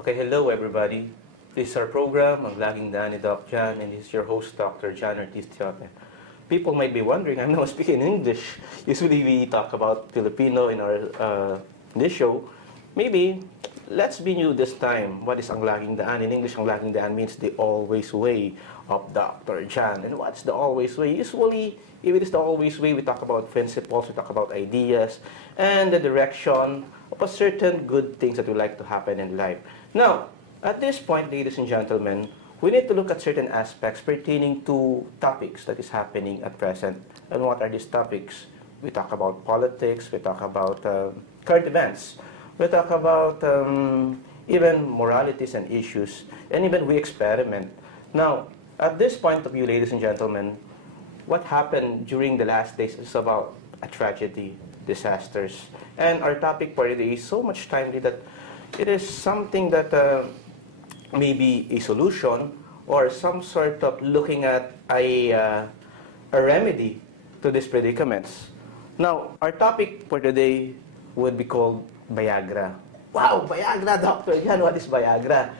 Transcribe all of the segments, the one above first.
Okay, hello everybody. This is our program, Ang Laging Daan ni Doc Jan, and this is your host, Dr. Jan Ortiz Teope. People might be wondering, I'm now speaking English. Usually we talk about Filipino in our this show. Maybe, let's be new this time. What is Ang Laging Daan? In English, Ang Laging Daan means the always way of Dr. Jan. And what's the always way? Usually, if it is the always way, we talk about principles, we talk about ideas, and the direction of a certain good things that would like to happen in life. Now, at this point, ladies and gentlemen, we need to look at certain aspects pertaining to topics that is happening at present. And what are these topics? We talk about politics, we talk about current events, we talk about even moralities and issues, and even we experiment. Now, at this point of view, ladies and gentlemen, what happened during the last days is about a tragedy, disasters. And our topic for today is so much timely that it is something that may be a solution or some sort of looking at a remedy to these predicaments. Now, our topic for today would be called Viagra. Wow, Viagra, Dr. Jan, what is Viagra?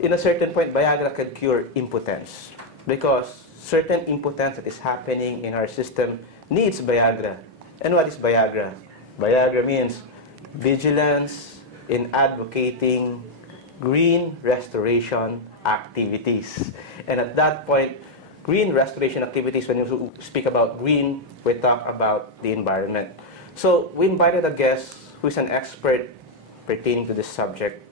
In a certain point, Viagra can cure impotence because certain impotence that is happening in our system needs Viagra. And what is Viagra? Viagra means vigilance in advocating green restoration activities. And at that point, green restoration activities, when you speak about green, we talk about the environment. So we invited a guest who is an expert pertaining to this subject,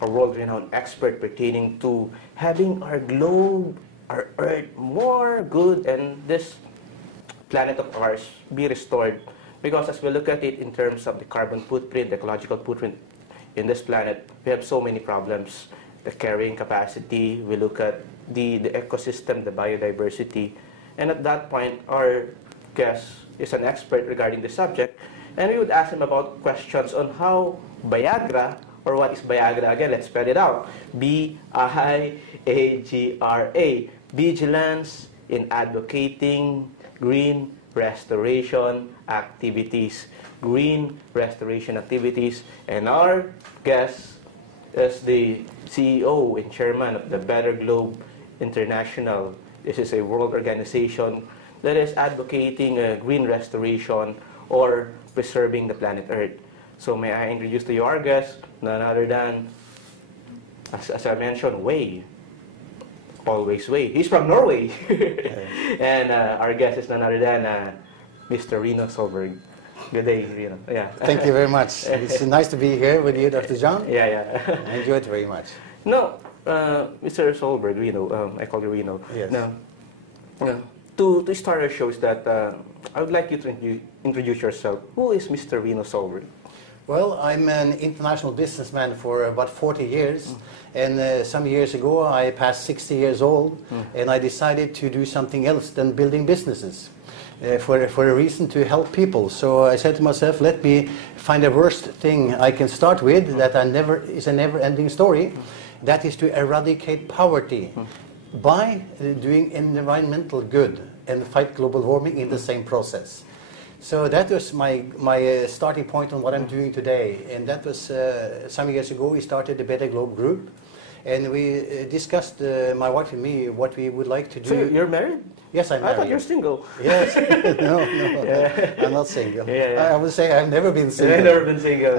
a world-renowned expert pertaining to having our globe, our Earth more good, and this planet of ours be restored. Because as we look at it in terms of the carbon footprint, the ecological footprint in this planet, we have so many problems. The carrying capacity, we look at the ecosystem, the biodiversity. And at that point, our guest is an expert regarding the subject. And we would ask him about questions on how Viagra, or what is Viagra? Again, let's spell it out. B-I-A-G-R-A. Vigilance in advocating green restoration activities. Green restoration activities. And our guest is the CEO and chairman of the Better Globe International. This is a world organization that is advocating green restoration or preserving the planet Earth. So may I introduce to you our guest, none other than, as I mentioned, Way. Always Way. He's from Norway. And our guest is none other than Mr. Rino Solberg. Good day, Rino. Yeah. Thank you very much. It's nice to be here with you, Dr. John. Yeah. I enjoy it very much. No, Mr. Solberg, Rino, I call you Rino. Yes. Now, to start our show is that I would like you to introduce yourself. Who is Mr. Rino Solberg? Well, I'm an international businessman for about 40 years. And some years ago, I passed 60 years old, and I decided to do something else than building businesses. For a reason to help people. So I said to myself, let me find the worst thing I can start with that is a never-ending story. That is to eradicate poverty by doing environmental good and fight global warming in the same process. So that was my starting point on what I'm doing today. And that was some years ago. We started the Better Globe group. And we discussed, my wife and me, what we would like to do. So you're married? Yes, I'm married. I thought you're single. Yes. No, I'm not single. Yeah. I would say I've never been single. You've never been single.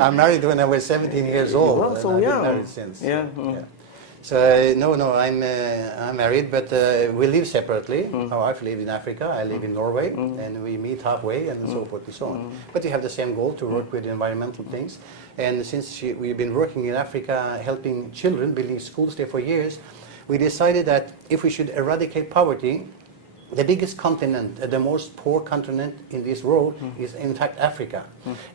I'm married when I was 17 years old. Well, so and I've young. been married since. Yeah. So no, I'm married, but we live separately. My wife lives in Africa, I live in Norway, and we meet halfway, and so forth and so on. But we have the same goal, to work with environmental things. And since we've been working in Africa, helping children, building schools there for years, we decided that if we should eradicate poverty, the biggest continent, the most poor continent in this world is in fact Africa.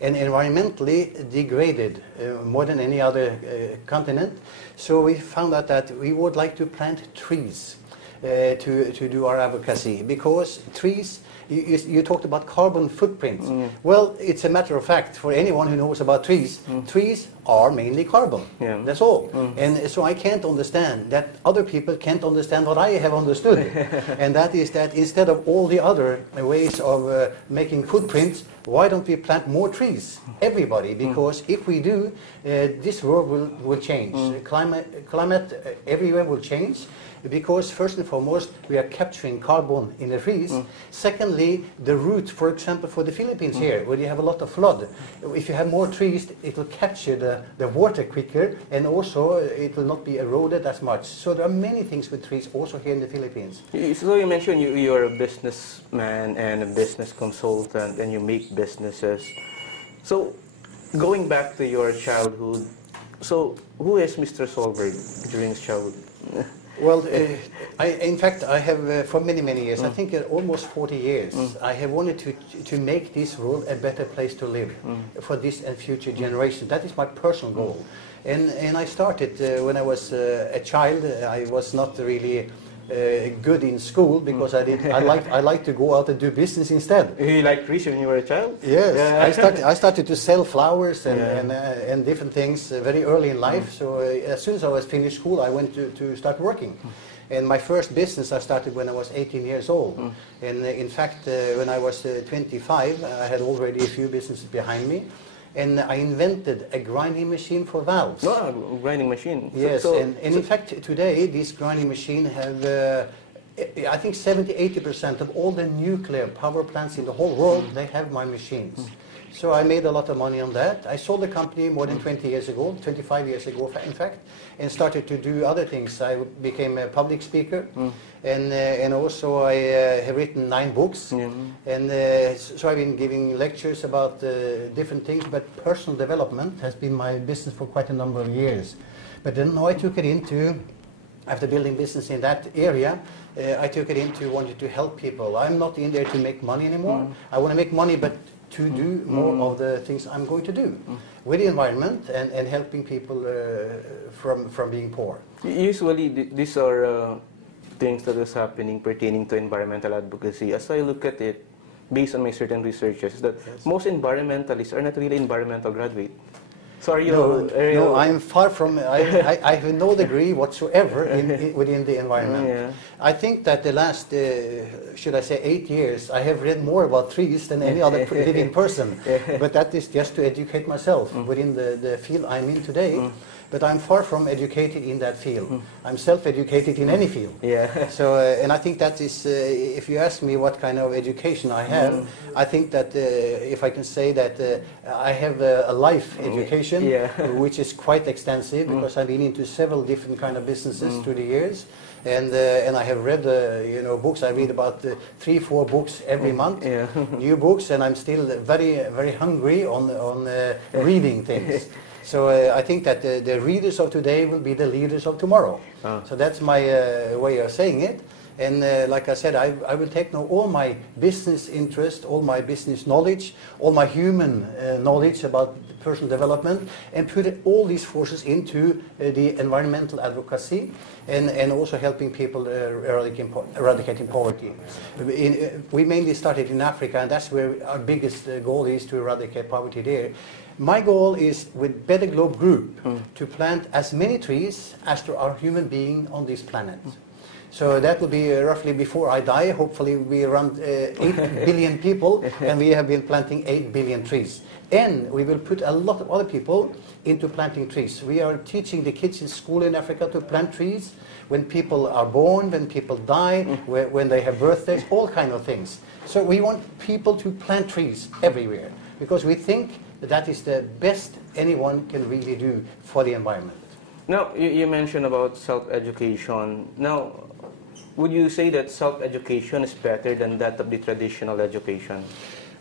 And environmentally degraded more than any other continent. So we found out that we would like to plant trees. to do our advocacy, because trees, you talked about carbon footprint. Well, it's a matter of fact for anyone who knows about trees. Trees are mainly carbon. Yeah. That's all. And so I can't understand that other people can't understand what I have understood. And that is that instead of all the other ways of making footprints, why don't we plant more trees? Everybody, because if we do, this world will change. Climate everywhere will change. Because first and foremost, we are capturing carbon in the trees. Secondly, the root, for example, for the Philippines here, where you have a lot of flood, if you have more trees, it will capture the water quicker, and also it will not be eroded as much. So there are many things with trees also here in the Philippines. So you mentioned you're a businessman and a business consultant, and you make businesses. So going back to your childhood, so who is Mr. Solberg during his childhood? Well, in fact, I have for many, many years, I think almost 40 years, I have wanted to make this world a better place to live for this and future generations. That is my personal goal. And I started when I was a child. I was not really good in school because I like to go out and do business instead. You liked trees when you were a child? Yes, yeah. I started to sell flowers and different things very early in life. So as soon as I was finished school, I went to start working. And my first business I started when I was 18 years old. And in fact, when I was 25, I had already a few businesses behind me. And I invented a grinding machine for valves. Oh, a grinding machine. Yes, and in fact today this grinding machine have, I think 70–80% of all the nuclear power plants in the whole world, they have my machines. So I made a lot of money on that. I sold the company more than 20 years ago, 25 years ago in fact, and started to do other things. I became a public speaker, and also I have written 9 books, and so I've been giving lectures about different things, but personal development has been my business for quite a number of years. But then I took it into, after building business in that area, I took it into wanting to help people. I'm not in there to make money anymore. I want to make money, but to do more of the things I'm going to do with the environment and helping people from being poor. Usually these are things that is happening pertaining to environmental advocacy. As I look at it, based on my certain researches, that most environmentalists are not really environmental graduate. So are you? No, I'm far from. I have no degree whatsoever within the environment. Yeah. I think that the last, should I say, 8 years, I have read more about trees than any other living person. But that is just to educate myself within the field I'm in today. But I'm far from educated in that field. I'm self-educated in any field. Yeah. So, and I think that is, if you ask me what kind of education I have, I think that if I can say that I have a life education, which is quite extensive, because I've been into several different kind of businesses through the years. And I have read, books. I read about 3–4 books every month, new books, and I'm still very, very hungry on reading things. So I think that the readers of today will be the leaders of tomorrow. So that's my way of saying it. And like I said, I will take now all my business interest, all my business knowledge, all my human knowledge about personal development, and put all these forces into the environmental advocacy and also helping people eradicating poverty. We mainly started in Africa, and that's where our biggest goal is, to eradicate poverty there. My goal is, with Better Globe Group, to plant as many trees as there are human beings on this planet. So that will be roughly before I die. Hopefully we around 8 billion people, and we have been planting 8 billion trees. And we will put a lot of other people into planting trees. We are teaching the kids in school in Africa to plant trees when people are born, when people die, when they have birthdays, all kind of things. So we want people to plant trees everywhere, because we think that is the best anyone can really do for the environment. Now, you mentioned about self-education. Now, would you say that self-education is better than that of the traditional education?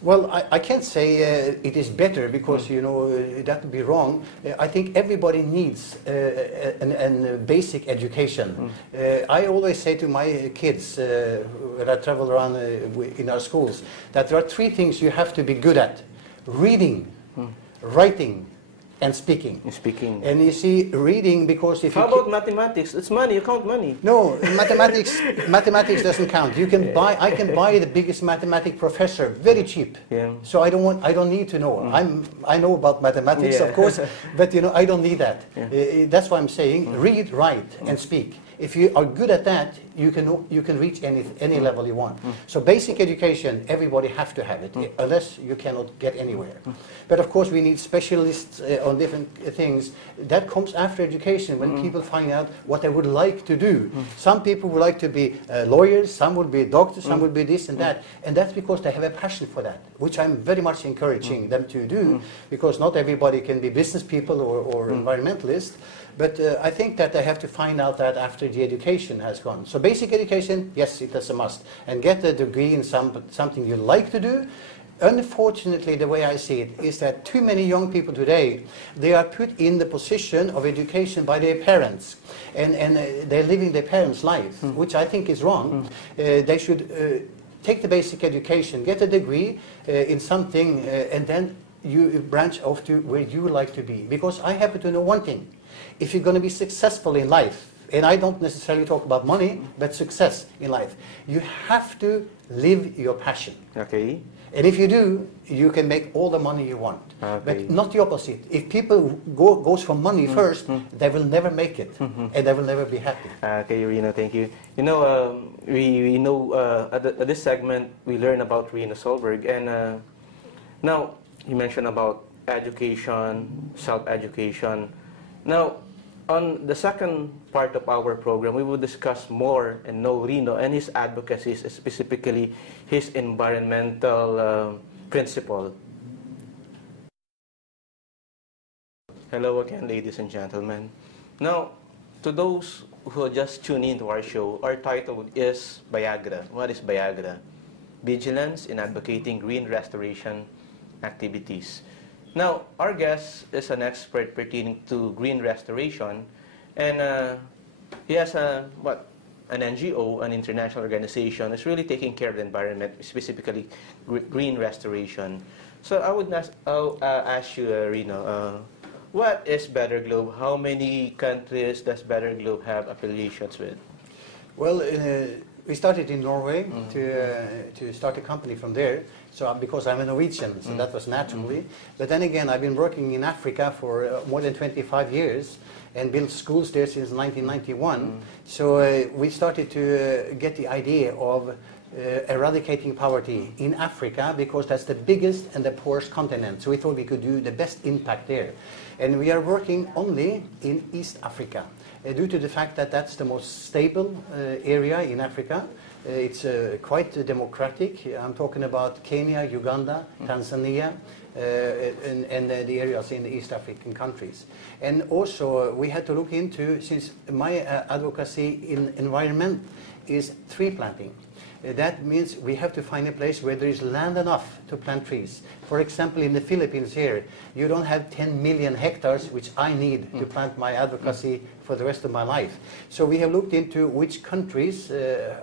Well, I can't say it is better, because, that would be wrong. I think everybody needs a basic education. I always say to my kids, when I travel around in our schools, that there are 3 things you have to be good at: reading, writing, and speaking. Speaking. And you see, reading, because if How you about mathematics? It's money. You count money. no, mathematics doesn't count. You can buy. I can buy the biggest mathematic professor very cheap. Yeah. So I don't need to know. I know about mathematics, of course, but I don't need that. Yeah. That's why I'm saying read, write, and speak. If you are good at that, you can reach any level you want. So basic education, everybody have to have it, unless you cannot get anywhere. But of course, we need specialists on different things. That comes after education, when people find out what they would like to do. Some people would like to be lawyers, some would be doctors, some would be this and that. And that's because they have a passion for that, which I'm very much encouraging them to do, because not everybody can be business people or environmentalists. But I think that they have to find out that after the education has gone. So basic education, yes, it is a must. And get a degree in something you like to do. Unfortunately, the way I see it is that too many young people today, they are put in the position of education by their parents. And they're living their parents' life, which I think is wrong. They should take the basic education, get a degree in something, and then you branch off to where you would like to be. Because I happen to know one thing. If you're going to be successful in life, and I don't necessarily talk about money, but success in life, you have to live your passion. Okay. And if you do, you can make all the money you want. Okay. But not the opposite. If people goes for money first, they will never make it, and they will never be happy. Okay, Rino, thank you. We know at this segment we learn about Rino Solberg, and now you mentioned about education, self-education. Now, on the second part of our program, we will discuss more and know Rino and his advocacies, specifically his environmental principle. Hello again, ladies and gentlemen. Now, to those who just tune in to our show, our title is Viagra. What is Viagra? Vigilance in Advocating Green Restoration Activities. Now, our guest is an expert pertaining to green restoration, and he has an NGO, an international organization, is really taking care of the environment, specifically green restoration. So I would ask you, Rino, what is Better Globe? How many countries does Better Globe have affiliations with? Well, we started in Norway to start a company from there. So because I'm a Norwegian, so that was naturally. But then again, I've been working in Africa for more than 25 years and built schools there since 1991. So we started to get the idea of eradicating poverty in Africa, because that's the biggest and the poorest continent. So we thought we could do the best impact there. And we are working only in East Africa, due to the fact that that's the most stable area in Africa. It's quite democratic. I'm talking about Kenya, Uganda, Tanzania, and the areas in the East African countries. And also we had to look into, since my advocacy in environment is tree planting. That means we have to find a place where there is land enough to plant trees. For example, in the Philippines here, you don't have 10 million hectares, which I need to plant my advocacy for the rest of my life. So we have looked into which countries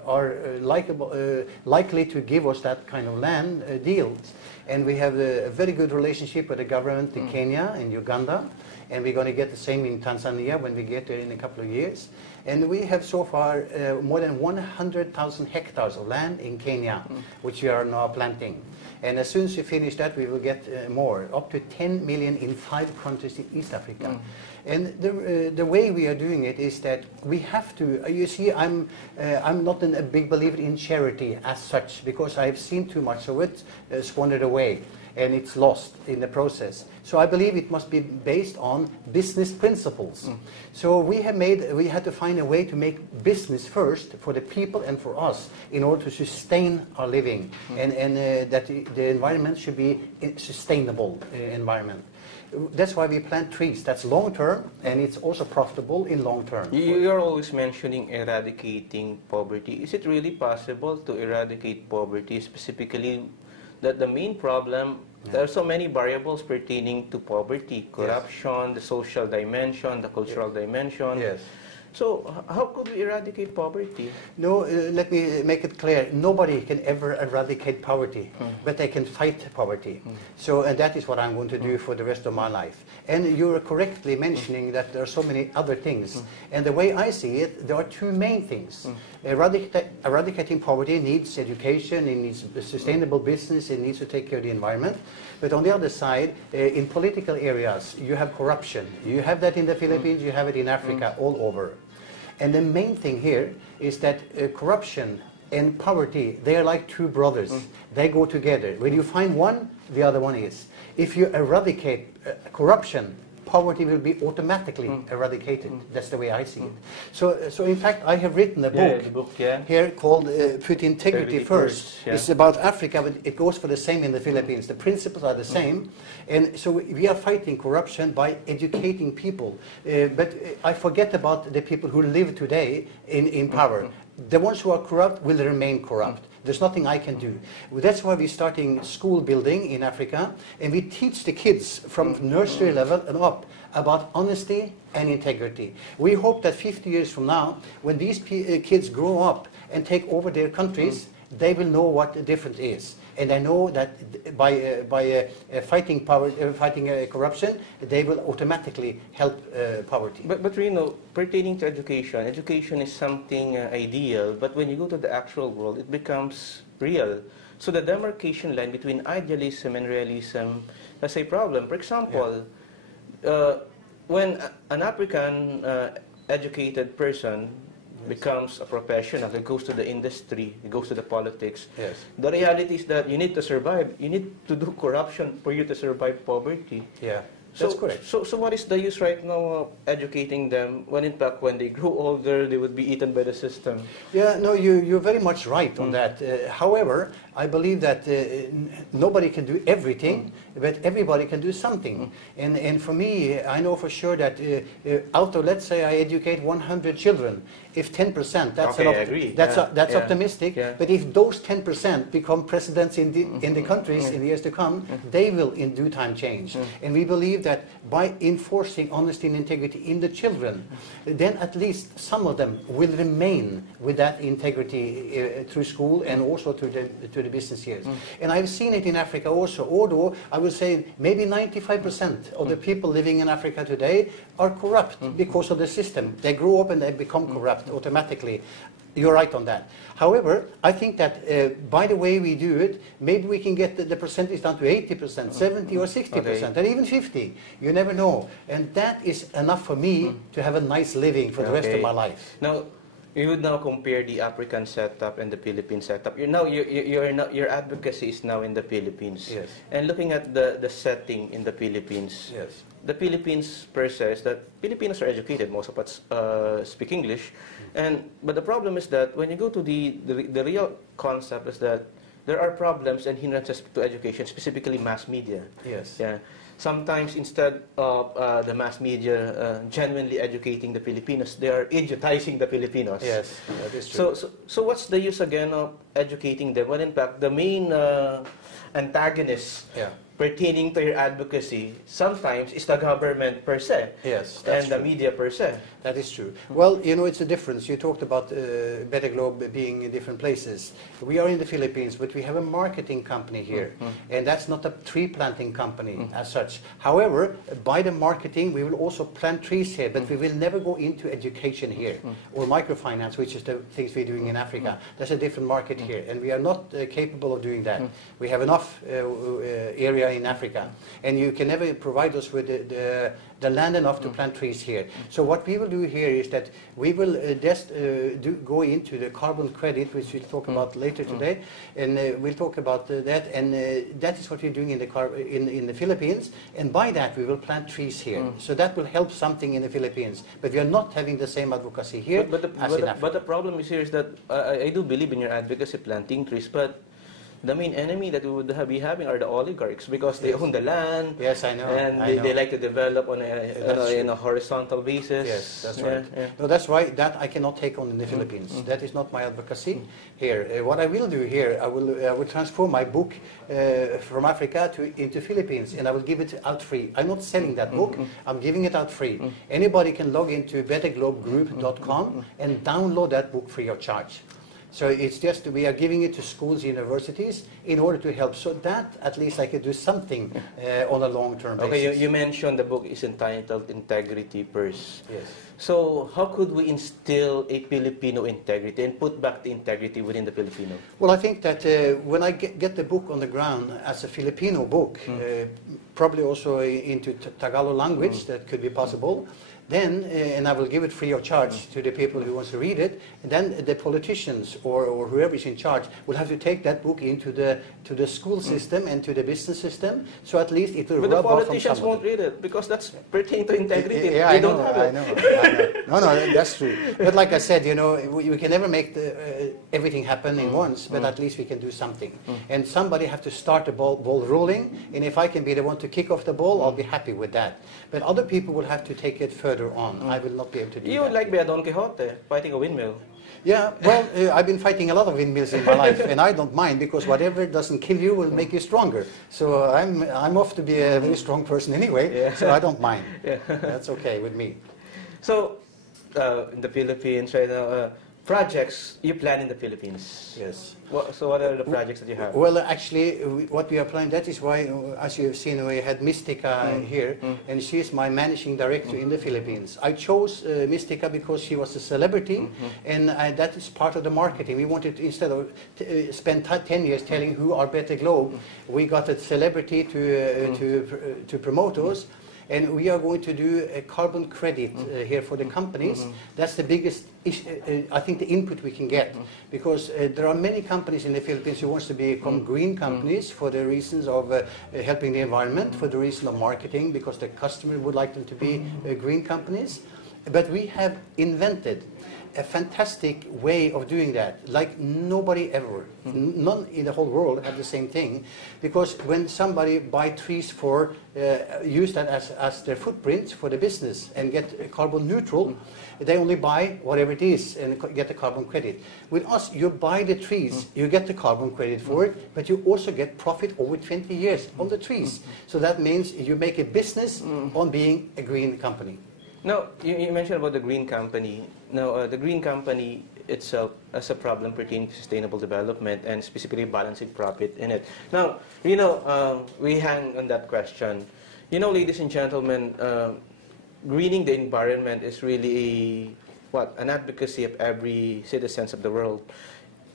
are likely to give us that kind of land deals. And we have a very good relationship with the government in Kenya and Uganda. And we're going to get the same in Tanzania when we get there in a couple of years. And we have so far more than 100,000 hectares of land in Kenya, which we are now planting. And as soon as we finish that, we will get more, up to 10 million in 5 countries in East Africa. And the way we are doing it is that we have to, you see, I'm not a big believer in charity as such, because I've seen too much of it squandered away, and it's lost in the process. So I believe it must be based on business principles. So we had to find a way to make business first for the people and for us in order to sustain our living, and that the environment should be a sustainable environment. That's why we plant trees. That's long term, and it's also profitable in long term. You're always mentioning eradicating poverty. Is it really possible to eradicate poverty, specifically that the main problem, there are so many variables pertaining to poverty, corruption, the social dimension, the cultural dimension. Yes. So how could we eradicate poverty? No, let me make it clear. Nobody can ever eradicate poverty, but they can fight poverty. So, and that is what I'm going to do for the rest of my life. And you're correctly mentioning that there are so many other things. And the way I see it, there are two main things. Eradicating poverty needs education, it needs sustainable business, it needs to take care of the environment. But on the other side, in political areas, you have corruption. You have that in the Philippines, you have it in Africa, all over. And the main thing here is that corruption and poverty, they are like two brothers. They go together. When you find one, the other one is. If you eradicate corruption, poverty will be automatically eradicated. That's the way I see it. So in fact, I have written a book, here called Put Integrity First. Yeah. It's about Africa, but it goes for the same in the Philippines. The principles are the same. And so we are fighting corruption by educating people. But I forget about the people who live today in power. The ones who are corrupt will remain corrupt. There's nothing I can do. That's why we're starting school building in Africa, and we teach the kids from nursery level and up about honesty and integrity. We hope that 50 years from now, when these kids grow up and take over their countries, they will know what the difference is. And I know that by fighting corruption, they will automatically help poverty. But Rino, pertaining to education, education is something ideal, but when you go to the actual world, it becomes real. So the demarcation line between idealism and realism has a problem. For example, when an African educated person becomes a professional, he goes to the industry, he goes to the politics. Yes. The reality is that you need to survive. You need to do corruption for you to survive poverty. Yeah, that's correct. So what is the use right now of educating them when in fact when they grow older, they would be eaten by the system? Yeah, no, you're very much right on that. However, I believe that nobody can do everything, but everybody can do something. And for me, I know for sure that out of, let's say I educate 100 children, if 10%, that's optimistic, but if those 10% become presidents in the countries in the years to come, they will in due time change. And we believe that by enforcing honesty and integrity in the children, then at least some of them will remain with that integrity through school and also to the business years. And I've seen it in Africa also, although I would say maybe 95% of the people living in Africa today are corrupt because of the system. They grow up and they become corrupt automatically. You're right on that. However, I think that by the way we do it, maybe we can get the percentage down to 80%, 70 or 60%, and even 50. You never know. And that is enough for me to have a nice living for the rest of my life. Now, you would now compare the African setup and the Philippine setup. Your advocacy is now in the Philippines. Yes. And looking at the setting in the Philippines, Yes. the Philippines per se is that Filipinos are educated, most of us speak English, but the problem is that when you go to the real concept is that there are problems and hindrances to education, specifically mass media. Yes. Yeah. Sometimes instead of the mass media genuinely educating the Filipinos, they are idiotizing the Filipinos. Yes, that is true. So what's the use again of educating them when in fact the main antagonists pertaining to your advocacy sometimes is the government per se, yes, that's and the media per se? That is true. Well, you know, it's a difference. You talked about Better Globe being in different places. We are in the Philippines, but we have a marketing company here, and that's not a tree planting company as such. However, by the marketing, we will also plant trees here, but we will never go into education here, or microfinance, which is the things we're doing in Africa. That's a different market here, and we are not capable of doing that. We have enough area in Africa, and you can never provide us with the land enough to plant trees here. So what we will do here is that we will just go into the carbon credit, which we'll talk about later today, and we'll talk about that, and that is what we're doing in the Philippines, and by that we will plant trees here. So that will help something in the Philippines, but we are not having the same advocacy here as in Africa. But the problem is here is that I do believe in your advocacy planting trees, but the main enemy that we would be having are the oligarchs, because they own the land. Yes, I know. And they like to develop on in a horizontal basis. Yes, that's right. No, that's why that I cannot take on in the Philippines. That is not my advocacy here. What I will do here, I will transform my book from Africa into Philippines, and I will give it out free. I'm not selling that book. I'm giving it out free. Anybody can log into betterglobegroup.com and download that book free of charge. So it's just, we are giving it to schools, universities, in order to help. So that, at least I could do something on a long-term basis. Okay, you mentioned the book is entitled Integrity First. Yes. So how could we instill a Filipino integrity and put back the integrity within the Filipino? Well, I think that when I get the book on the ground as a Filipino book, probably also into Tagalog language, that could be possible, then, and I will give it free of charge to the people who wants to read it, and then the politicians or whoever is in charge will have to take that book into the school system and to the business system, so at least it will But rub the off on politicians someone. won't read it, because that's pertaining to integrity. Yeah, They I know, don't have I it. know. No, that's true. But like I said, you know, we can never make everything happen in once, but at least we can do something. And somebody have to start the ball rolling, and if I can be the one to kick off the ball, I'll be happy with that. But other people will have to take it further on. I will not be able to do that. You would like be a Don Quixote fighting a windmill. Yeah, well, I've been fighting a lot of windmills in my life, and I don't mind, because whatever doesn't kill you will make you stronger. So I'm off to be a very strong person anyway, so I don't mind. That's okay with me. So, in the Philippines right now, projects you plan in the Philippines. Yes. So what are the projects that you have? Well, actually, what we are planning, that is why, as you have seen, we had Mystica here, and she is my managing director in the Philippines. I chose Mystica because she was a celebrity, and that is part of the marketing. We wanted to, instead of spend 10 years telling who are Better Globe, we got a celebrity to promote us. And we are going to do a carbon credit here for the companies. That's the biggest, I think, the input we can get. Because there are many companies in the Philippines who wants to become green companies for the reasons of helping the environment, for the reason of marketing, because the customer would like them to be green companies. But we have invented a fantastic way of doing that, like nobody ever. None in the whole world have the same thing, because when somebody buy trees for use that as their footprint for the business and get carbon neutral, they only buy whatever it is and get the carbon credit. With us, you buy the trees, you get the carbon credit for it, but you also get profit over 20 years on the trees. So that means you make a business on being a green company. Now, you mentioned about the green company. Now, the green company itself has a problem pertaining to sustainable development and specifically balancing profit in it. Now, you know, we hang on that question. You know, ladies and gentlemen, greening the environment is really an advocacy of every citizens of the world,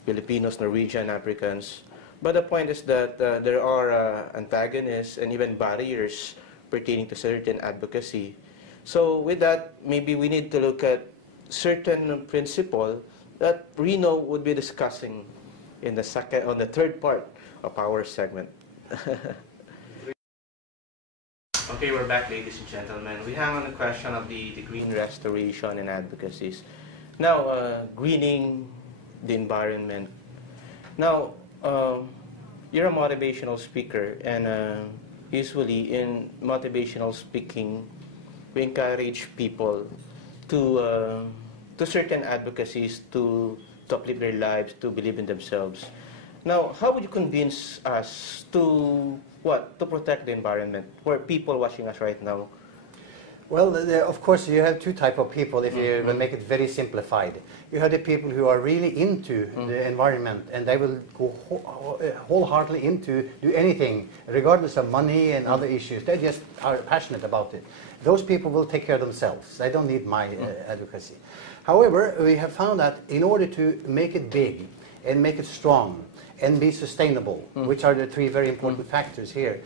Filipinos, Norwegian, Africans. But the point is that there are antagonists and even barriers pertaining to certain advocacy. So with that, maybe we need to look at certain principle that Rino would be discussing in the third part of our segment. Okay, we're back, ladies and gentlemen. We hang on the question of the green restoration and advocacies. Now, greening the environment. Now, you're a motivational speaker, and usually in motivational speaking, we encourage people to certain advocacies to uplift their lives, to believe in themselves. Now, how would you convince us to protect the environment for people watching us right now? Well, of course, you have two types of people if you will make it very simplified. You have the people who are really into the environment, and they will go wholeheartedly into do anything, regardless of money and other issues. They just are passionate about it. Those people will take care of themselves. They don't need my advocacy. However, we have found that in order to make it big and make it strong and be sustainable, which are the three very important factors here,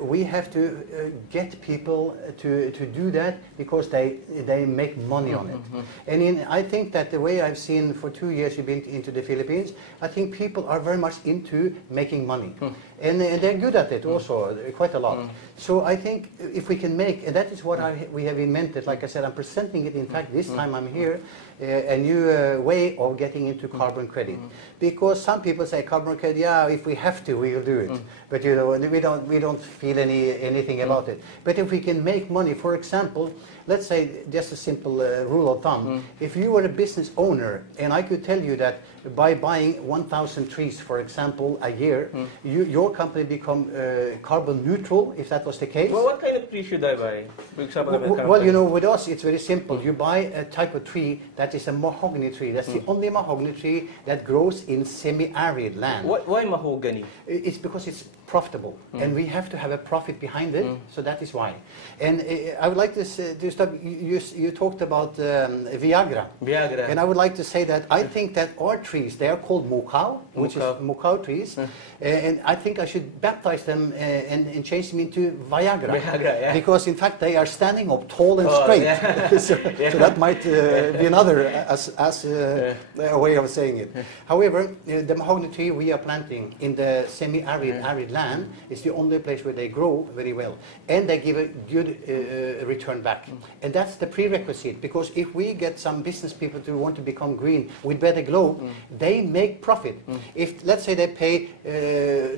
we have to get people to do that because they make money on it. And I think that the way I've seen for 2 years you've been into the Philippines, I think people are very much into making money. And they're good at it also, quite a lot. So I think if we can make, and that is what we have invented, like I said, I'm presenting it, in fact, this time I'm here, a new way of getting into carbon credit. Because some people say carbon credit, yeah, if we have to, we will do it. But you know, we don't feel anything about it. But if we can make money, for example, let's say just a simple rule of thumb. If you were a business owner and I could tell you that by buying 1,000 trees, for example, a year, your company become carbon neutral, if that was the case. Well, what kind of tree should I buy? For example, well, you know, with us, it's very simple. You buy a type of tree that is a mahogany tree. That's the only mahogany tree that grows in semi-arid land. Why mahogany? It's because it's profitable, and we have to have a profit behind it, so that is why. And I would like to stop. You talked about Viagra. Viagra. And I would like to say that I think that our trees, they are called mukau, which is mukau trees, and I think I should baptize them and change them into Viagra. Viagra, yeah. Because in fact they are standing up tall and straight. Yeah. So that might be another a way of saying it. However, the mahogany tree we are planting in the semi-arid land is the only place where they grow very well, and they give a good return back. And that's the prerequisite, because if we get some business people to want to become green with Better Globe, they make profit. If let's say they pay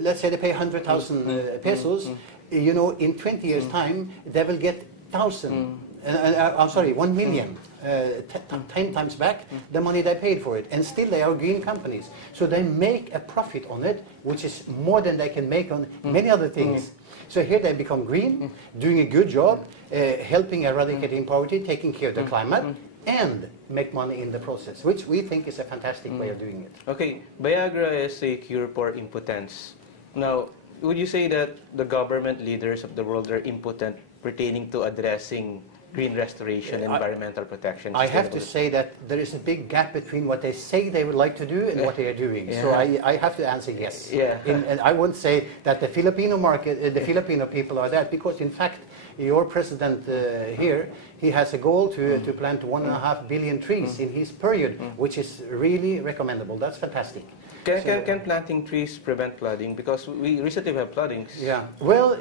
100,000 pesos, you know, in 20 years time they will get 1 million. 10 times back the money they paid for it, and still they are green companies, so they make a profit on it, which is more than they can make on many other things. So here they become green, doing a good job, helping eradicating poverty, taking care of the climate, and make money in the process, which we think is a fantastic way of doing it. Okay, Viagra is a cure for impotence. Now, would you say that the government leaders of the world are impotent pertaining to addressing green restoration, environmental protection? I have to say that there is a big gap between what they say they would like to do and what they are doing. So I have to answer yes. And I won't say that the Filipino market, the Filipino people are that, because in fact your president here, he has a goal to plant 1.5 billion trees in his period, which is really recommendable. That's fantastic. Can planting trees prevent flooding? Because we recently have floodings. Yeah. Well,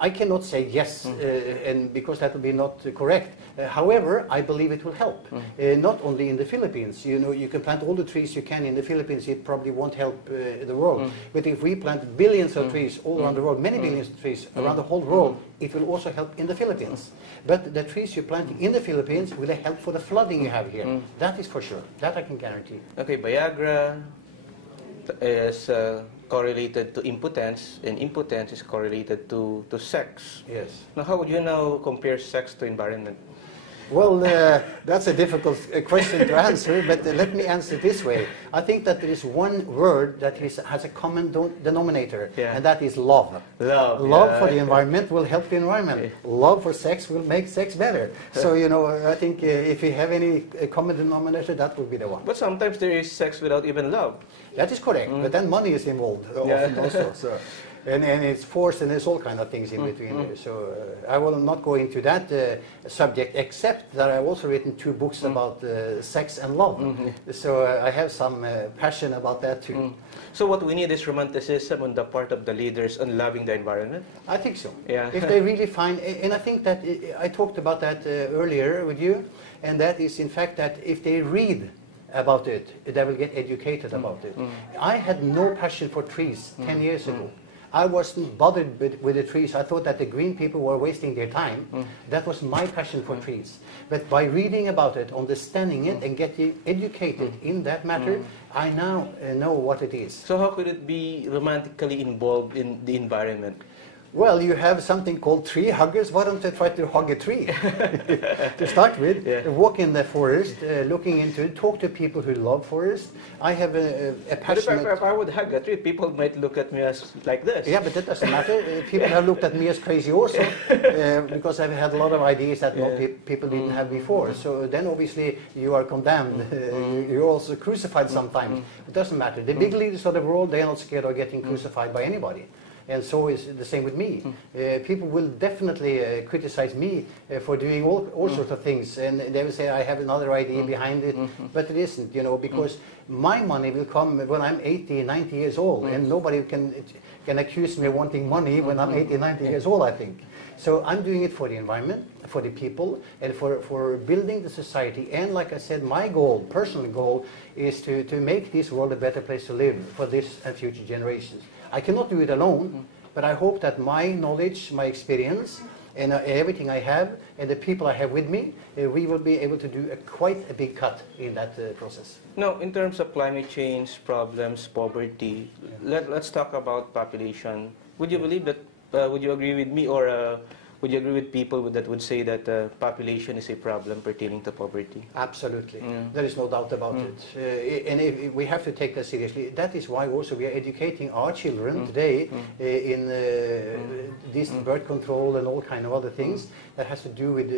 I cannot say yes, and because that would be not correct. However, I believe it will help. Not only in the Philippines. You know, you can plant all the trees you can in the Philippines. It probably won't help the world. But if we plant billions of trees all around the world, many billions of trees around the whole world, it will also help in the Philippines. But the trees you're planting in the Philippines will help for the flooding you have here. That is for sure. That I can guarantee. Okay, Viagra is correlated to impotence, and impotence is correlated to sex. Yes. Now, how would you now compare sex to environment? Well, that's a difficult question to answer, but let me answer this way. I think that there is one word that has a common denominator, and that is love. Love for the environment will help the environment. Love for sex will make sex better. So, you know, I think if we have any common denominator, that would be the one. But sometimes there is sex without even love. That is correct, but then money is involved often also. So. And it's forced, and there's all kind of things in between there. So I will not go into that subject, except that I've also written 2 books about sex and love. So I have some passion about that too. So what we need is romanticism on the part of the leaders on loving the environment? I think so. Yeah. If they really find, and I think that I talked about that earlier with you, and that is in fact that if they read about it, they will get educated about it. I had no passion for trees 10 years ago. I wasn't bothered with the trees. I thought that the green people were wasting their time. That was my passion for trees. But by reading about it, understanding it, and getting educated in that matter, I now know what it is. So how could it be romantically involved in the environment? Well, you have something called tree huggers. Why don't they try to hug a tree to start with? Walk in the forest, looking into it, talk to people who love forest. I have a passionate... But if I would hug a tree, people might look at me as like this. Yeah, but that doesn't matter. People have looked at me as crazy also, because I've had a lot of ideas that people didn't have before. So then obviously you are condemned. You're also crucified sometimes. It doesn't matter. The big leaders of the world, they are not scared of getting crucified by anybody. And so is the same with me. People will definitely criticize me for doing all sorts of things, and they will say I have another idea behind it, but it isn't, you know, because my money will come when I'm 80, 90 years old, and nobody can accuse me of wanting money when I'm 80, 90 years old, I think. So I'm doing it for the environment, for the people and for building the society. And like I said, my goal, personal goal, is to make this world a better place to live for this and future generations. I cannot do it alone, but I hope that my knowledge, my experience, and everything I have, and the people I have with me, we will be able to do quite a big cut in that process. Now, in terms of climate change, problems, poverty, let's talk about population. Would you believe that, would you agree with me, or would you agree with people that would say that population is a problem pertaining to poverty? Absolutely. There is no doubt about it. And we have to take that seriously. That is why also we are educating our children today in this birth control and all kind of other things that has to do with,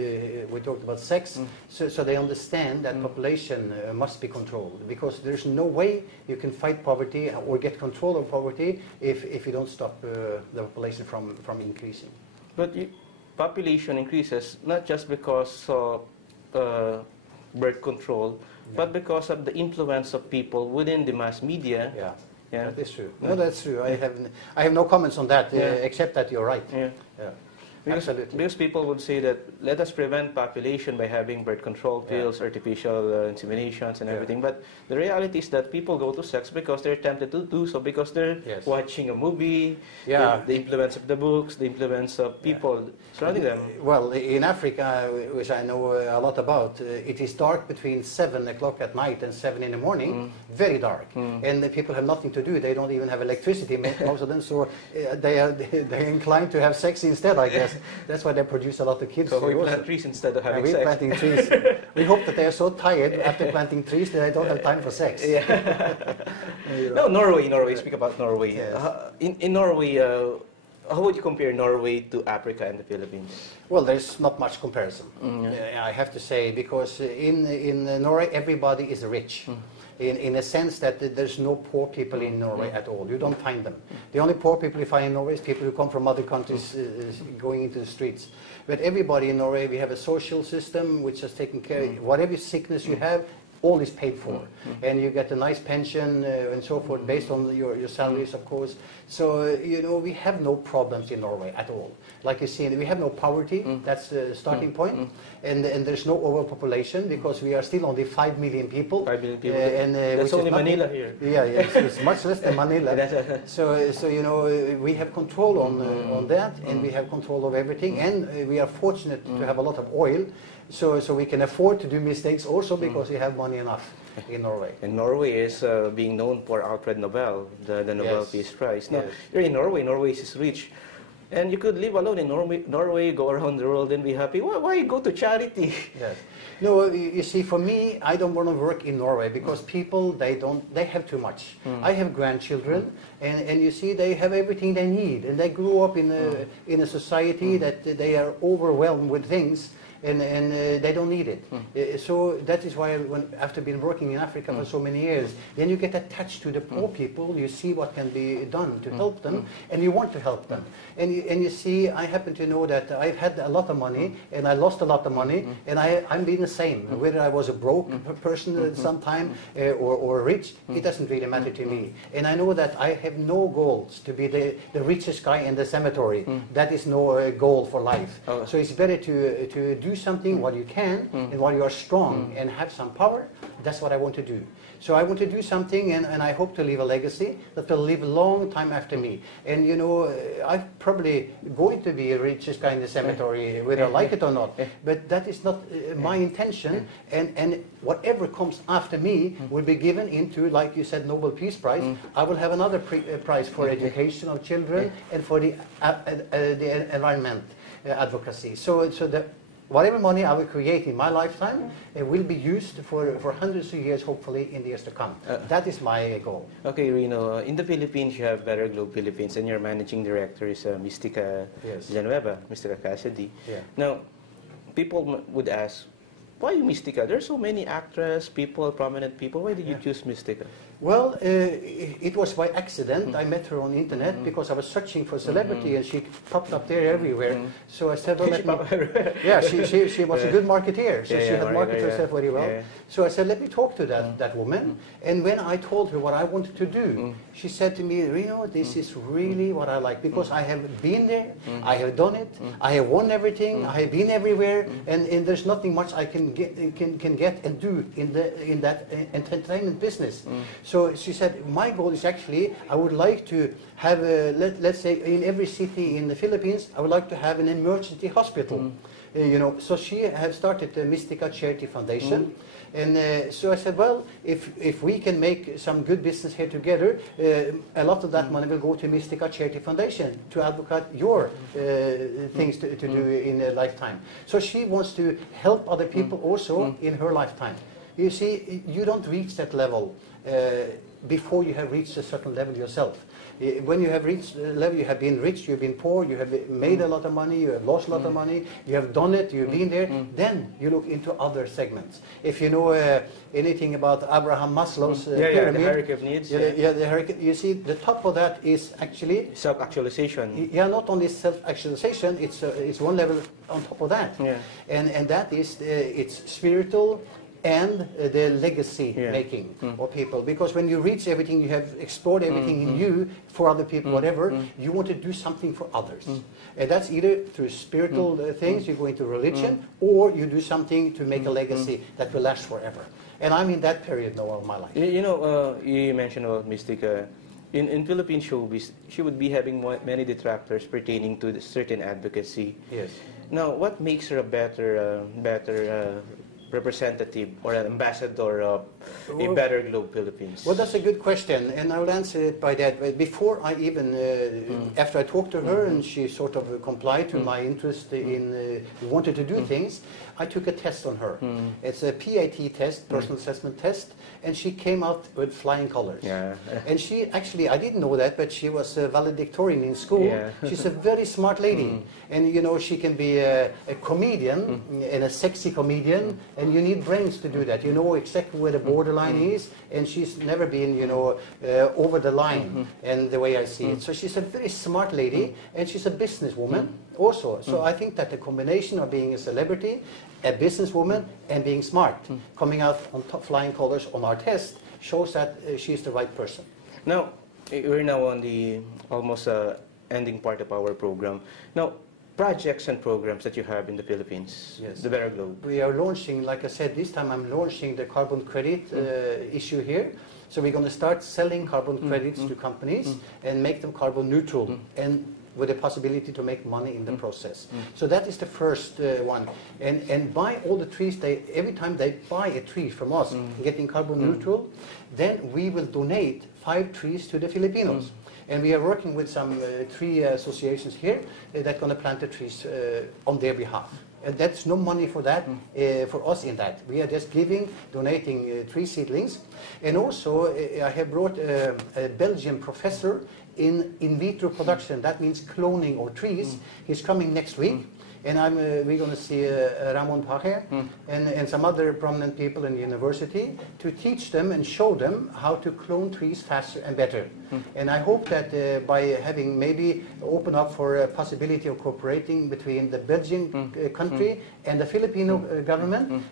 we talked about sex, so they understand that population must be controlled, because there's no way you can fight poverty or get control of poverty if you don't stop the population from increasing. But population increases not just because of birth control, but because of the influence of people within the mass media. Yeah, that is true. No, that's true. I have no comments on that, except that you're right. Absolutely. Because people would say that let us prevent population by having birth control pills, artificial inseminations and everything. But the reality is that people go to sex because they're tempted to do so, because they're watching a movie, the influence of the books, the influence of people surrounding them. Well, in Africa, which I know a lot about, it is dark between 7 o'clock at night and 7 in the morning, very dark. And the people have nothing to do. They don't even have electricity, most of them, so they're inclined to have sex instead, I guess. That's why they produce a lot of kids. So we plant trees instead of having sex. We're planting trees. We hope that they are so tired after planting trees that they don't have time for sex. No, Norway. Speak about Norway. In Norway, how would you compare Norway to Africa and the Philippines? Well, there's not much comparison, I have to say, because in Norway everybody is rich. In a sense that there's no poor people in Norway at all. You don't find them. The only poor people you find in Norway is people who come from other countries going into the streets. But everybody in Norway, we have a social system which has taken care of whatever sickness you have, all is paid for. And you get a nice pension and so forth based on your salaries, of course. So, you know, we have no problems in Norway at all. Like you see, we have no poverty, that's the starting point. And there's no overpopulation, because we are still only 5 million people. 5 million people. That's only Manila here. Yeah, it's much less than Manila. So you know, we have control on that, and we have control of everything. And we are fortunate to have a lot of oil, so we can afford to do mistakes also, because we have money enough in Norway. And Norway is being known for Alfred Nobel, the Nobel Peace Prize. Now, you're in Norway. Norway is rich. And you could live alone in Norway, go around the world and be happy. Why go to charity? Yes. No, you see, for me, I don't want to work in Norway, because people, they have too much. I have grandchildren, and you see, they have everything they need, and they grew up in a society that they are overwhelmed with things, and they don't need it. So that is why after being working in Africa for so many years, then you get attached to the poor people, you see what can be done to help them, and you want to help them. And you see, I happen to know that I've had a lot of money, and I lost a lot of money, and I'm being the same. Whether I was a broke person at some time or rich, it doesn't really matter to me. And I know that I have no goals to be the richest guy in the cemetery. That is no goal for life. So it's better to do something while you can, and while you are strong and have some power. That's what I want to do. So I want to do something, and I hope to leave a legacy that will live a long time after me. And you know, I'm probably going to be a richest guy in the cemetery, whether I like it or not. But that is not my intention. And whatever comes after me will be given into, like you said, Nobel Peace Prize. I will have another prize for education of children and for the environment advocacy. So that whatever money I will create in my lifetime, it will be used for hundreds of years, hopefully, in the years to come. That is my goal. Okay, Rino, in the Philippines, you have Better Globe Philippines, and your managing director is Mystica Villanueva, Mystica Cassidy. Now, people would ask, why Mystica? There's so many actors, people, prominent people. Why did you choose Mystica? Well, it was by accident. I met her on the internet because I was searching for celebrity, and she popped up there everywhere. So I said, well, let me... Yeah, she was a good marketeer, so she had marketed herself very well. So I said, let me talk to that woman. And when I told her what I wanted to do, she said to me, Rino, this is really what I like, because I have been there, I have done it, I have won everything, I have been everywhere, and there's nothing much I can get and do in that entertainment business. So she said, my goal is actually, I would like to have, let's say, in every city in the Philippines, I would like to have an emergency hospital. You know, so she has started the Mystica Charity Foundation. And so I said, well, if we can make some good business here together, a lot of that money will go to Mystica Charity Foundation to advocate your things to do in a lifetime. So she wants to help other people also in her lifetime. You see, you don't reach that level before you have reached a certain level yourself. When you have reached the level, you have been rich, you've been poor, you have made a lot of money, you have lost a lot of money, you have done it, you've been there, then you look into other segments. If you know anything about Abraham Maslow's pyramid, the hierarchy of needs. The hierarchy, you see, the top of that is actually self-actualization. Yeah, not only self-actualization, it's one level on top of that. Yeah. And that is, it's spiritual, and the legacy making of people. Because when you reach everything, you have explored everything in you for other people, whatever, you want to do something for others. And that's either through spiritual things, you go into religion, or you do something to make a legacy that will last forever. And I'm in that period now of my life. You know, you mentioned about Mystica. In Philippine showbiz, she would be having many detractors pertaining to certain advocacy. Yes. Now, what makes her a better representative or an ambassador of a better Globe Philippines? Well, that's a good question, and I will answer it by that. But before I even, after I talked to her and she sort of complied to my interest in wanted to do things, I took a test on her. It's a PAT test, personal assessment test, and she came out with flying colors. Yeah. And she actually, I didn't know that, but she was a valedictorian in school. Yeah. She's a very smart lady, and you know, she can be a comedian and a sexy comedian. And you need brains to do that. You know exactly where the borderline is, and she's never been, you know, over the line, and the way I see it. So she's a very smart lady, and she's a businesswoman also. So I think that the combination of being a celebrity, a businesswoman, and being smart, coming out on top flying colors on our test, shows that she's the right person. Now, we're now on the almost ending part of our program. Now, projects and programs that you have in the Philippines, the Better Globe. We are launching, like I said, this time I'm launching the carbon credit issue here. So we're going to start selling carbon credits to companies and make them carbon neutral, and with the possibility to make money in the process. So that is the first one. And buy all the trees, every time they buy a tree from us, getting carbon neutral, then we will donate 5 trees to the Filipinos. And we are working with some tree associations here that are going to plant the trees on their behalf. And that's no money for that, for us in that. We are just donating tree seedlings. And also, I have brought a Belgian professor in vitro production. That means cloning of trees. He's coming next week. And we're going to see Ramon Paje and some other prominent people in the university to teach them and show them how to clone trees faster and better. And I hope that by having maybe open up for a possibility of cooperating between the Belgian country and the Filipino government,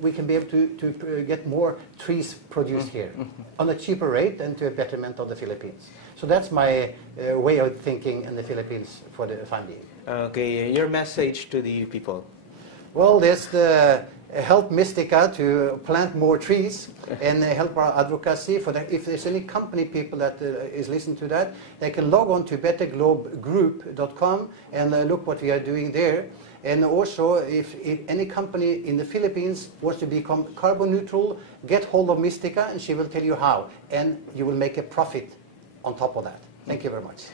we can be able to get more trees produced here on a cheaper rate and to a betterment of the Philippines. So that's my way of thinking in the Philippines for the time being. Okay, your message to the people? Well, there's the help Mystica to plant more trees and help our advocacy. For that, if there's any company people that is listening to that, they can log on to betterglobegroup.com and look what we are doing there. And also, if any company in the Philippines wants to become carbon neutral, get hold of Mystica and she will tell you how. And you will make a profit on top of that. Thank you very much.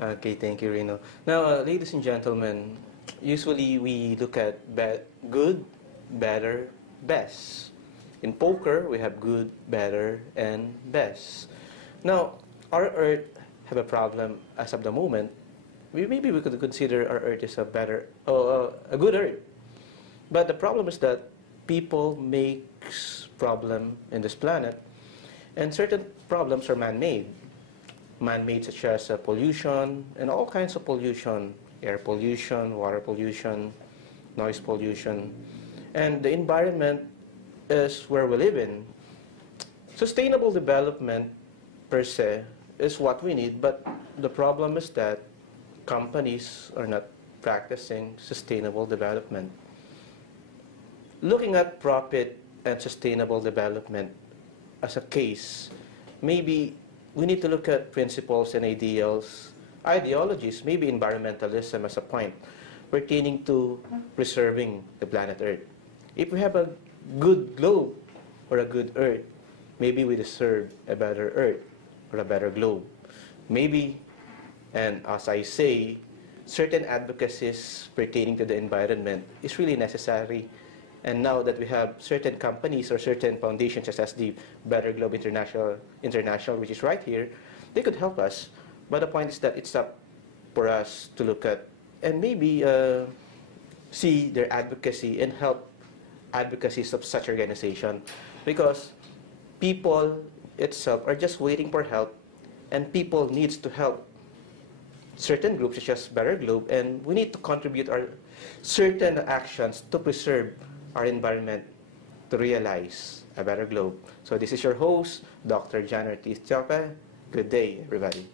Okay, thank you, Rino. Now, ladies and gentlemen, usually we look at good, better, best. In poker, we have good, better, and best. Now, our Earth have a problem as of the moment. Maybe we could consider our Earth is a good Earth. But the problem is that people makes problem in this planet. And certain problems are man-made. Man-made such as pollution and all kinds of pollution, air pollution, water pollution, noise pollution. And the environment is where we live in. Sustainable development per se is what we need, but the problem is that companies are not practicing sustainable development. Looking at profit and sustainable development as a case, maybe we need to look at principles and ideologies, maybe environmentalism as a point, pertaining to preserving the planet Earth. If we have a good globe or a good Earth, maybe we deserve a better Earth or a better globe. Maybe, and as I say, certain advocacies pertaining to the environment is really necessary. And now that we have certain companies or certain foundations such as the Better Globe International, which is right here, they could help us. But the point is that it's up for us to look at and maybe see their advocacy and help advocacies of such organization, because people itself are just waiting for help, and people needs to help certain groups such as Better Globe, and we need to contribute our certain actions to preserve our environment to realize a better globe. So this is your host, Dr. Ortiz Teope. Good day, everybody.